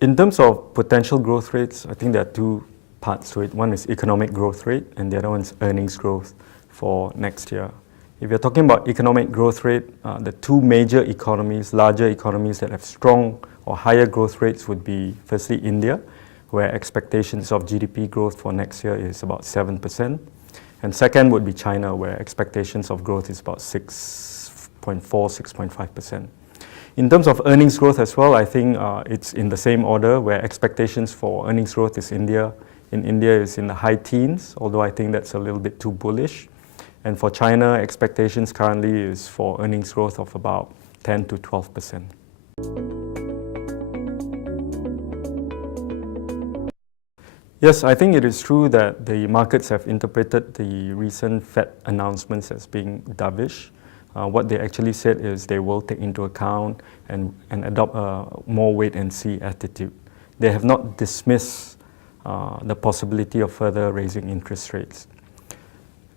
In terms of potential growth rates, I think there are two parts to it. One is economic growth rate, and the other one is earnings growth for next year. If you're talking about economic growth rate, the two major economies, larger economies that have strong or higher growth rates would be firstly India, where expectations of GDP growth for next year is about 7%. And second would be China, where expectations of growth is about 6.4, 6.5%. In terms of earnings growth as well, I think it's in the same order, where expectations for earnings growth is in India is in the high teens, although I think that's a little bit too bullish. And for China, expectations currently is for earnings growth of about 10 to 12%. Yes, I think it is true that the markets have interpreted the recent Fed announcements as being dovish. What they actually said is they will take into account and adopt a more wait-and-see attitude. They have not dismissed the possibility of further raising interest rates.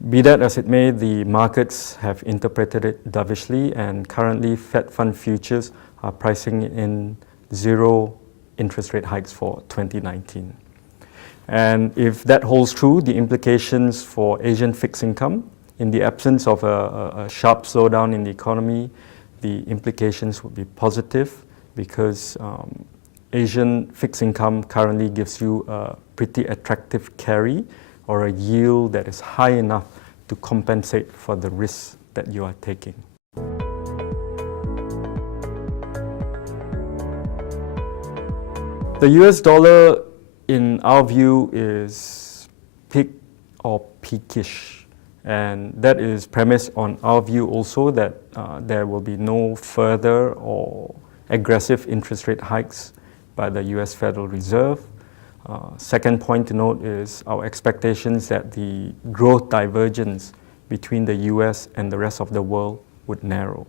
Be that as it may, the markets have interpreted it dovishly, and currently Fed fund futures are pricing in 0 interest rate hikes for 2019. And if that holds true, the implications for Asian fixed income, in the absence of a sharp slowdown in the economy, the implications would be positive because Asian fixed income currently gives you a pretty attractive carry or a yield that is high enough to compensate for the risks that you are taking. The US dollar, in our view, is peak or peakish. And that is premised on our view also that there will be no further or aggressive interest rate hikes by the US Federal Reserve. Second point to note is our expectations that the growth divergence between the US and the rest of the world would narrow.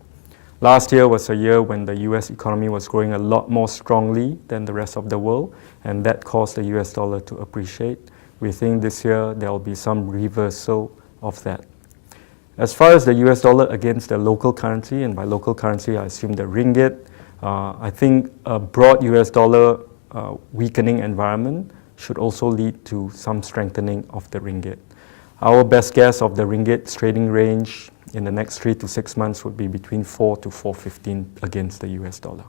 Last year was a year when the US economy was growing a lot more strongly than the rest of the world, and that caused the US dollar to appreciate. We think this year there will be some reversal of that. As far as the US dollar against the local currency, and by local currency I assume the ringgit, I think a broad US dollar weakening environment should also lead to some strengthening of the ringgit. Our best guess of the ringgit's trading range in the next 3 to 6 months would be between 4 to 4.15 against the US dollar.